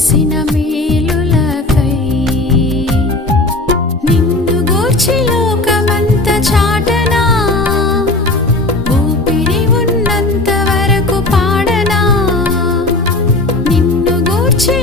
చేసిన మేలులకై నిన్ను గూర్చి లోకమంత చాటనా ఊపిరి ఉన్నంత వరకు పాడనా నిన్ను గూర్చి